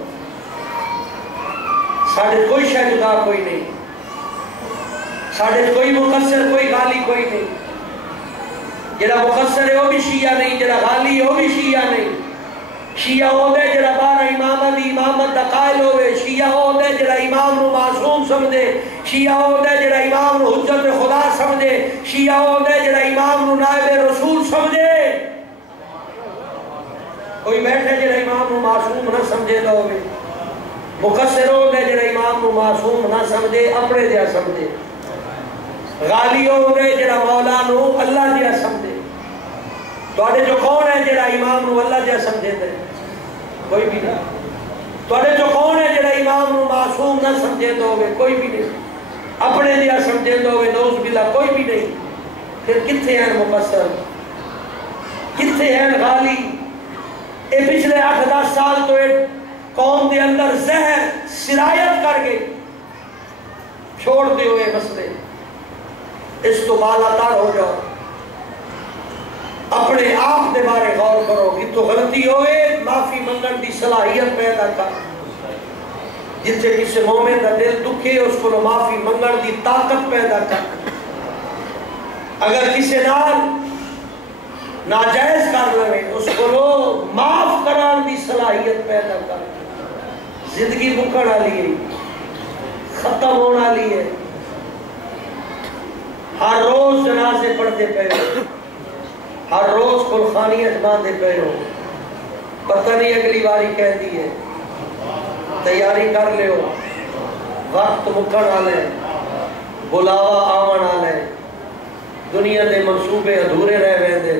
ساڑھے کوئی شے جدا کوئی نہیں، ساڑھے کوئی مقصر کوئی غالی کوئی نہیں، جڑا مقصر ہے وہ بھی شیعہ نہیں، جڑا غالی ہے وہ بھی شیعہ نہیں۔ شیعہ ہو دے جڑا بارہ امامت دی امامت دا قائل ہوئے، شیعہ ہو دے جڑا امام نو معصوم سمجھے، شیعہ ہو دے جڑا امام نو حجت خدا سمجھے، شیعہ ہو دے جڑا امام نو نائب رسول سمجھے۔ کوئی بیٹھے جڑا امام نو معصوم نہ سمجھے دا ہوئے، مقصر ہو دے جڑا امام نو معصوم نہ سمجھے، اپنے دیا سمجھے، غالی ہو دے جڑا مولا نو اللہ دیا سمجھے۔ توڑے جو کون ہے جڑا امام نو اللہ دیا سمجھے دے؟ کوئی بھی نہیں۔ توڑے جو کون ہے جڑا امام نو معصوم نہ سمجھے دو ہوئے؟ کوئی بھی نہیں۔ اپنے دیا سمجھے دو ہوئے نوز باللہ کوئی بھی نہیں۔ پھر کتھے ہیں مقصر؟ کتھے ہیں غالی؟ اے پچھلے 8-10 سال تو ایک قوم دے اندر زہر سرایت کر گئی، چھوڑ دے ہوئے مسئلے، اس تو بالا تار ہو جاؤ، اپنے آپ دے بارے غور کرو کہ تو غلطی ہوئے معافی منگن دی صلاحیت پیدا کر، جتنے کسی مومن دا دل دکھے اس کو معافی منگن دی طاقت پیدا کر، اگر کسی نال ناجائز کر لے اس کو معاف کران دی صلاحیت پیدا کر۔ زندگی مکڑ آلی ہے، ختم ہونا لی ہے، ہر روز جنازے پڑھتے پہ ہو، ہر روز قرخانیت باندھے پہ ہو، پتہ نہیں اگلی باری کہہ دی ہے، تیاری کر لے ہو، وقت مکڑ آلے، بلاوا آمن آلے، دنیا دے منصوبے ادھورے رہ ویندے،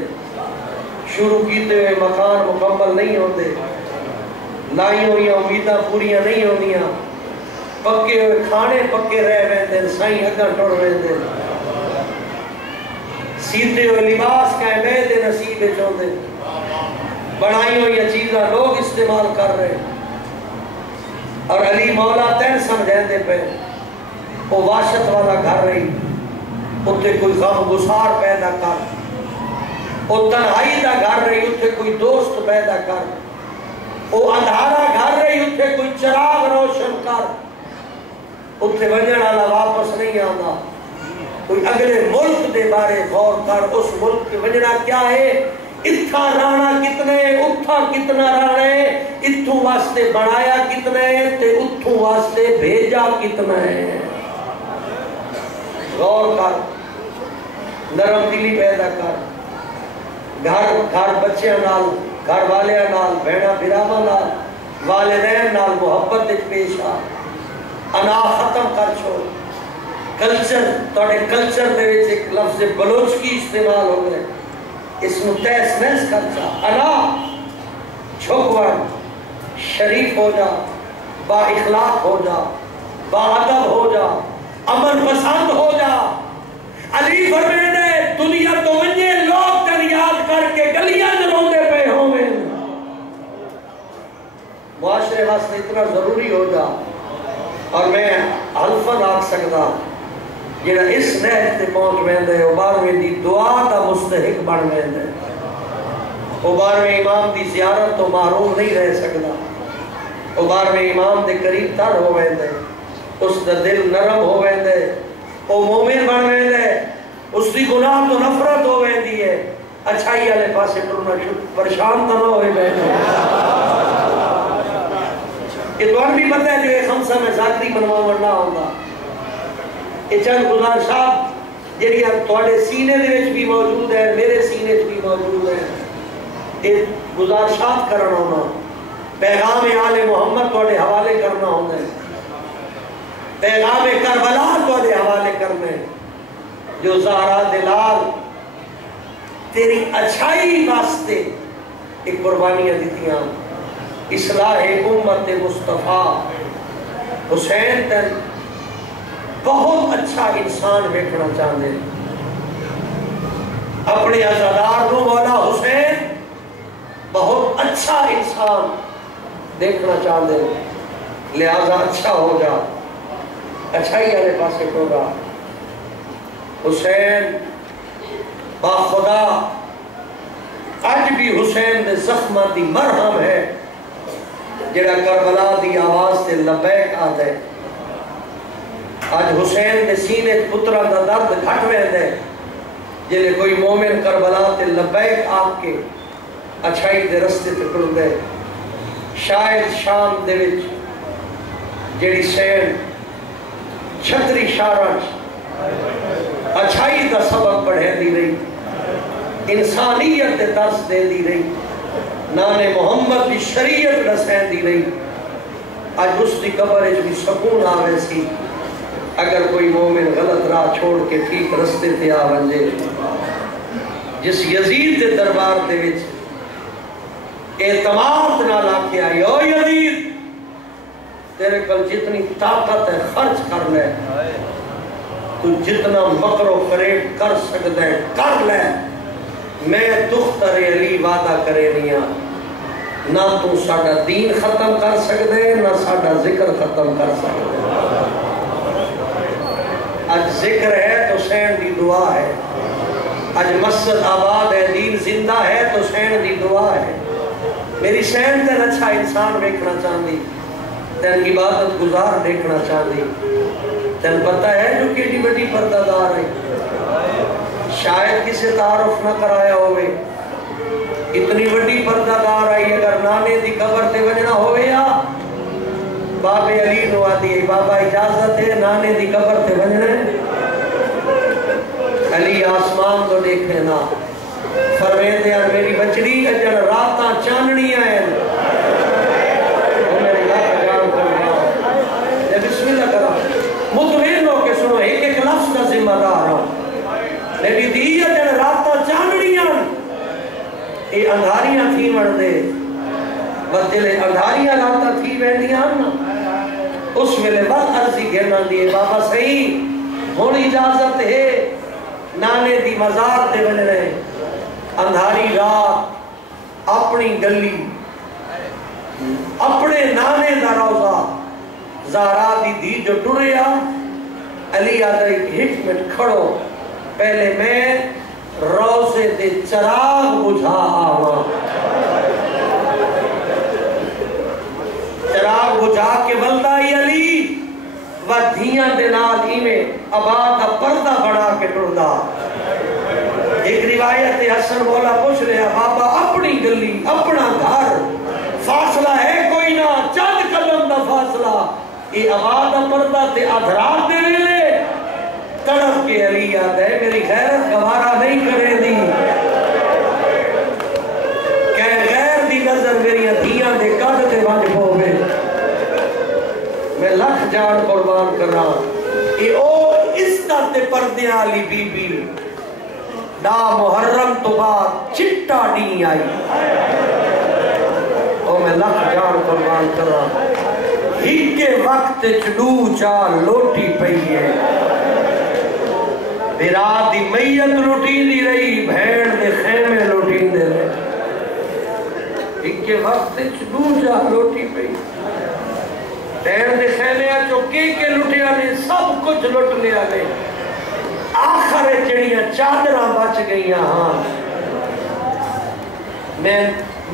شروع کیتے ہوئے مکان مکمل نہیں ہوندے، لائی ہوئی امیداں پوریاں نہیں ہوندیاں، پکے ہوئے کھانے پکے رہ ویندے، سائیں اگاں ٹوڑ ویندے، سیدھے ہوئے لباس کہیں بیدے نصیبے چوندے، بڑھائی ہوئی چیزاں لوگ استعمال کر رہے، اور علی مولا تین سمجھیں دے پہ وہ واشت والا گھر رہی، اتھے کوئی غم گسار پیدا کر، وہ تنہائی دا گھر رہی، اتھے کوئی دوست پیدا کر، وہ اندھارا گھر رہی، اتھے کوئی چراغ روشن کر، اتھے وجن والا واپس نہیں آنا، کوئی اگلے ملک دے بارے غور کر، اس ملک کے وجنہ کیا ہے، اتھا رانا کتنے، اتھا کتنا رانے، اتھوں واسطے بنایا کتنے، تے اتھوں واسطے بھیجا کتنا ہے، غور کر، نرم دلی پیدا کر، گھر بچیاں نال، گھر والیاں نال، بہنا بھراواں نال، والدین نال محبت پیش آ، انا ختم کر چھوڑ، کلچر، توڑے کلچر دے وچ ایک لفظ بلوچ کی استعمال ہو گئے، اس میں تیس نیس کر جا، انا چھوکوان شریف ہو جا، با اخلاق ہو جا، با ادب ہو جا، امن پسند ہو جا۔ علی فرمینے دنیا تو منجے لوگ تن یاد کر کے گلیاں جنوندے پہ ہوئے، معاشرے واسطے اتنا ضروری ہو جا، اور میں حلفاً آکھ سکتا جنہا اس نحج تے پہنچ ویندے وہ بارویں دی دعا دا مستحق بن ویندے، وہ بارویں امام دی زیارت تو محروم نہیں رہ سکتا، وہ بارویں امام دے قریب تر ہو ویندے، اس دا دل نرم ہو ویندے، وہ مومن بن ویندے، اس دی گناہ تو نفرت ہو ویندی ہے، اچھائی والے پاسے ٹرنا پریشان تو نہ ہوئے بیٹھے۔ یہ تو بھی پتہ ہے جو ایک خمسہ میں ذاتری منواؤں نہ ہوگا. یہ چند گزارشات جہاں تھوڑے سینے دے وچ بھی موجود ہے, میرے سینے بھی موجود ہے, یہ گزارشات کرنا ہونا, پیغام آل محمد تھوڑے حوالے کرنا ہونا ہے, پیغام کربلا تھوڑے حوالے کرنے, جو زہرا دلال تیری اچھائی واسطے ایک قربانیاں دیتیاں, اصلاح امت مصطفیٰ. حسین تن بہت اچھا انسان دیکھنا چاہتے, اپنے عزادار کو مولا حسین بہت اچھا انسان دیکھنا چاہتے, لہذا اچھا ہو جا, اچھائی والے پاسے ہوگا. حسین باخدا اج بھی حسین دے زخمہ دی مرہم ہے, جڑا کربلا دی آواز تے لبیک آتا ہے. آج حسین دے سینے پترہ دا درد گھٹ ویندے, جلے کوئی مومن کربلا تے لبیک آگ کے اچھائی دے رستے تے کھل دے. شاید شام دے وچ جڑی سین چھتری شارج اچھائی دا سبق پڑھے دی رہی, انسانیت دے درس دے دی رہی, نام محمد دی شریعت رسین دی رہی. آج اس دی قبر بھی سکون آوے سی اگر کوئی مومن غلط راہ چھوڑ کے ٹھیک رستے تے آ بنجے. جس یزید دے دربار دے وچ اعتماد نہ لاکے آئی, او یزید تیرے کل جتنی طاقت ہے خرچ کر لے, تو جتنا مکر و فریب کر سکتا ہے کر لے, میں دختر علی وعدہ کرے نہیں, نہ تو ساڑھا دین ختم کر سکتے نہ ساڑھا ذکر ختم کر سکتے. آج ذکر ہے تو حسین دی دعا ہے, آج مسجد آباد ہے, دین زندہ ہے تو حسین دی دعا ہے. میری حسین تین اچھا انسان دیکھنا چاہتی, تین عبادت گزار دیکھنا چاہتی. تین پتہ ہے جو کیڑی بڑی پردہ دار ہے, شاید کسی تعارف نہ کرایا ہوئے, اتنی بڑی پردہ دار آئی. اگر نانے دی قبر تے وجنا ہوئے یا باب علی نو آتی ہے, بابا اجازت ہے نانے دی قبر تے وجنے, علی آسمان تو دیکھنے نا, فرمین دے آن میری بچڑی اجن راتاں چاننی آئیں, میری لاکھ جان کرنا, بسم اللہ کرا مطمئن ہو کے سنو, ایک ایک لفظ کا ذمہ دار ہوں. میری دیئے جن راتاں چاننیاں اے اندھاریاں تھی مر دے, بس جلے اندھاریاں راتاں تھی بیندیاں نا, اس ویلے وقت عرضی گھرنا دیئے, بابا صحیح ہون اجازت ہے نانے دی مزار تے بن رہے, اندھاری رات اپنی گلی اپنے نانے دا روزہ زہرا دی دی جو ٹریا, علی آدھا ایک منٹ کھڑو, پہلے میں روزے دے چراغ بجھا آواں, چراغ بجھا کے ولدائی علی و دھیاں دے نال ایمیں آباد دا پردہ بڑھا کے ٹردا. ایک روایت حسن مولا پوچھ رہا, بابا اپنی گلی اپنا گھر فاصلہ ہے کوئی نہ, چند قدم دا فاصلہ, یہ آباد دا پردہ تے ادھرات دے ویلے تڑپ کے علی آتا ہے, میری غیرت گوارا نہیں کرے دی, کہ غیر دی نظر میری دھیاں دے کٹ تے بج پوے, میں لکھ جان قربان کر رہا. یہ او عزت تے پردے والی بی بی دا محرم تو بعد چٹا نہیں آئی, او میں لکھ جان قربان کر رہا. ہی کے وقت چڈو چار لوٹی پئی ہے, برات دی میت لوٹی دی رہی, بھیڑ دے خیمے لوٹی دے رہے, ایک کے وقت چڈو چار لوٹی پئی, بھیڑ دے خیمے چوکے کے لوٹیا نے سب کچھ لوٹ لیا نے, آخر چڑیاں چادراں بچ گئیاں. ہاں میں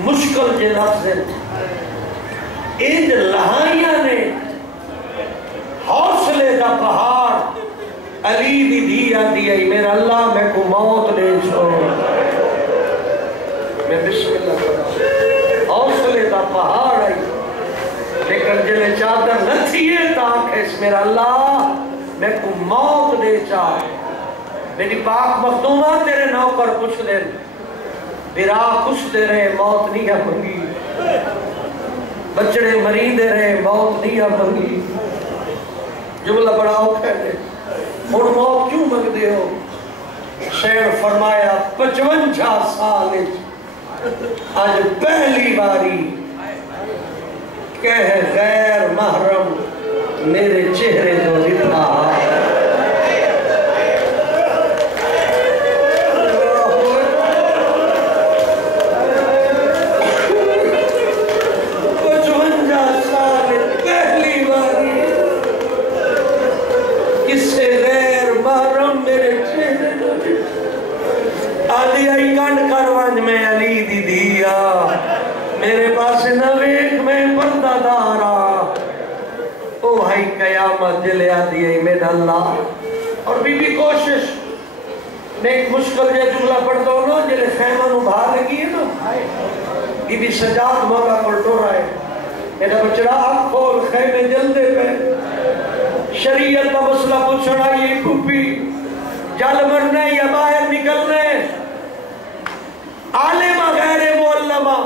مشکل جے لفظ ان لہائیاں نے حوصلے دا پہاڑ علی دی دی آتی ہے, میرا اللہ میں کو موت لے چھوڑ, میں بسم اللہ کرا, حوصلے دا پہاڑ آئی, لیکن جلے چادر نہ تھیے تاک اس میرا اللہ میں کو موت دے چاہے میری پاک مخدومہ تیرے نوکر کچھ دے برا کچھ دے رہے موت نہیں ہے منگی بچڑے مری دے رہے موت نہیں ہے منگی جملہ بڑا اوکھے دے اور موت کیوں منگ دے ہو شیر فرمایا 55 سال آج پہلی باری کہہ غیر محرم میرے چہرے کو دکھا میرے پاس نویک میں پردہ دارا او بھائی قیامت دلے آتی ہے میرا اللہ اور بی بی کوشش میں ایک مشکل جے جملہ پڑھتا ہوں نا جلے خیمہ نو باہر لگی ہے نا بی بی سجاد موقع کلٹو رہا ہے میرا بچڑا آپ کھول خیمے جلدے پہ شریعت کا مسئلہ پوچھنا یہ کپی جل مرنے یا باہر نکلنے عالمہ غیر معلمہ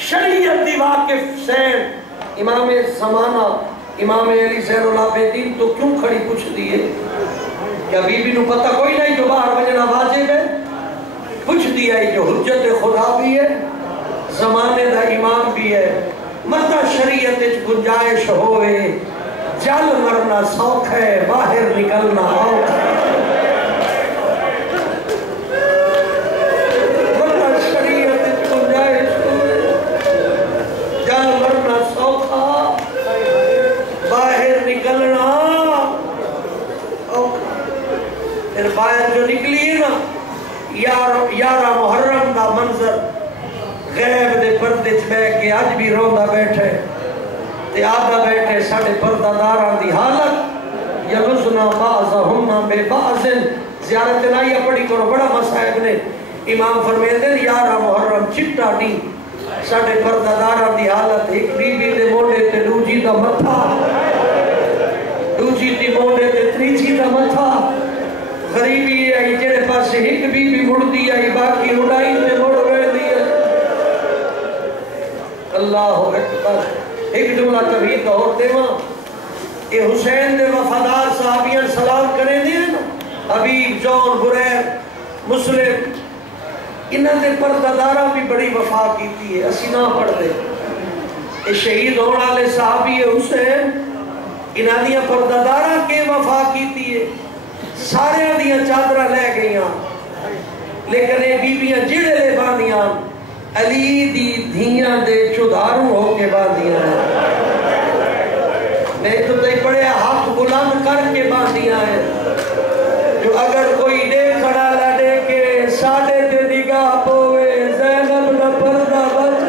شریعت دی واقف سین امام زمانہ امام علی زین العابدین تو کیوں کھڑی پوچھ دیئے کیا بی بی نو پتہ کوئی نہیں جو باہر بجنا واجب ہے پوچھ دیا جو حجت خدا بھی ہے زمانے دا امام بھی ہے مردہ شریعت گنجائش ہوئے جل مرنا سوکھ ہے باہر نکلنا اوکھ ہے باہر جو نکلی ہے نا یارہ محرم دا منظر غیب دے پردے چھے کہ آج بھی روندہ بیٹھے تے آدھا بیٹھے ساڑھے پردہ داران دی حالت یلوزنا بعضہم بے بعضن زیارت لائیہ پڑی کرو بڑا مسائب نے امام فرمائے دے یارہ محرم چٹا نہیں ساڑھے پردہ داران دی حالت ایک بی بی دے موڑے تے دوجی دا متھا دوجی دی موڑے تے تریجی دا متھا غریبی آئی جڑے پاس ایک بی مڑتی آئی باقی اڑائی سے مڑ گئے دیا اللہ اکبر ایک جملہ کبھی تو اور دے ماں اے حسین دے وفادار صحابیاں سلام کریں دیا نا حبیب جون بریر مسلم انہاں دے پردادارہ بھی بڑی وفا کیتی ہے اسی نہ پڑھ دے اے شہید ہونا لے صحابی حسین انہاں دیا پردادارہ کے وفا کیتی ہے سارے دیاں چادرہ لے گئیاں لیکن اے بیبیاں جڑے لے باندیاں علی دی دھیاں دے چودھاروں ہو کے باندیاں میں تو تے پڑے ہاتھ بلند کر کے باندیاں ہیں جو اگر کوئی دیکھنا لے دیکھے ساڑے تے نگاہ پوے زینب نہ پردہ بچ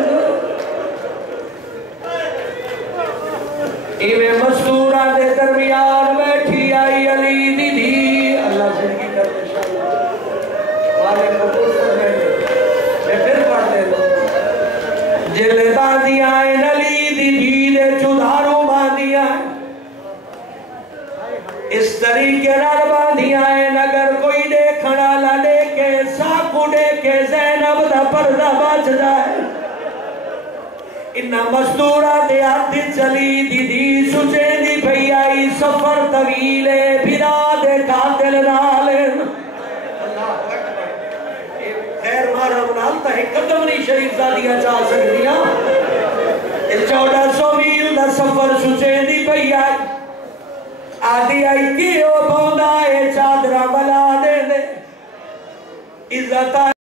ایویں مستورہ دے درمیان بیٹھی آئی علی دی دی اللہ زندگی کرتے شاءاللہ والے قبول کرنے میں پھر پڑھ دے دو جلے باندھی آئیں علی دی دی دے چودھاروں باندھی آئیں اس طریقے نال باندھی آئیں اگر کوئی دیکھنا لے دیکھے ساکو دیکھے زینب دا پردہ بچ جائے انہا مزدورہ دے آتی چلی دی دی سچے دی بھئی آئی سفر طویلے بھرا دے قاتل نالن اللہ اکبر خیر محرم نالتا ہے قدم نہیں شریف زادیاں چاہ سکتیاں 1400 میل دا سفر سچے دی بھئی آئی آدھی آئی کیوں بوندا ہے چادرہ بلا دے دے عزت